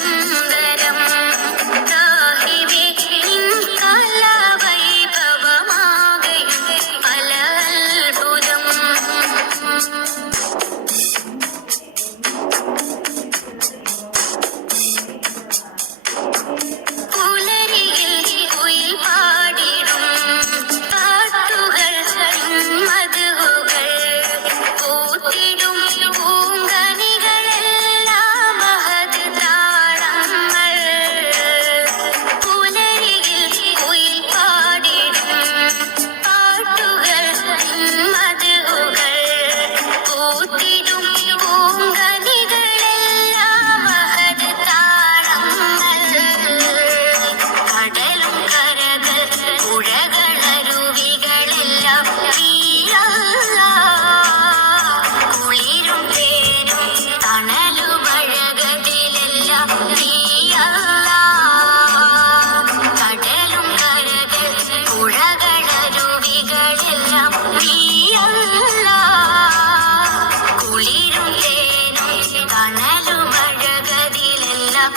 സുന്ദരം സാഹിബേ നിൻ കലാവൈഭവമാകെ പല അത്ഭുതം. പുലരിയിൽ കുയിൽ പാടിടും പാട്ടുകൾ മധുകൾ പൂത്തിടും പൂങ്കനികളെല്ലാം മഹത് താളങ്ങൾ. പുലരിയിൽ കുയിൽ പാടിടും പാട്ടുകൾ മധുകൾ പൂത്തിടും പൂങ്കനികളെല്ലാം മഹത് താളങ്ങൾ. കടലും കരകൾ പുഴകളരുവികളെല്ലാം കുളിരും തേനും തണലുമഴകതിലെല്ലാം കടലും കരകൾ പുഴകളരുവികളെല്ലാം കുളിരും തേനും തണലുമഴകതിലെല്ലാം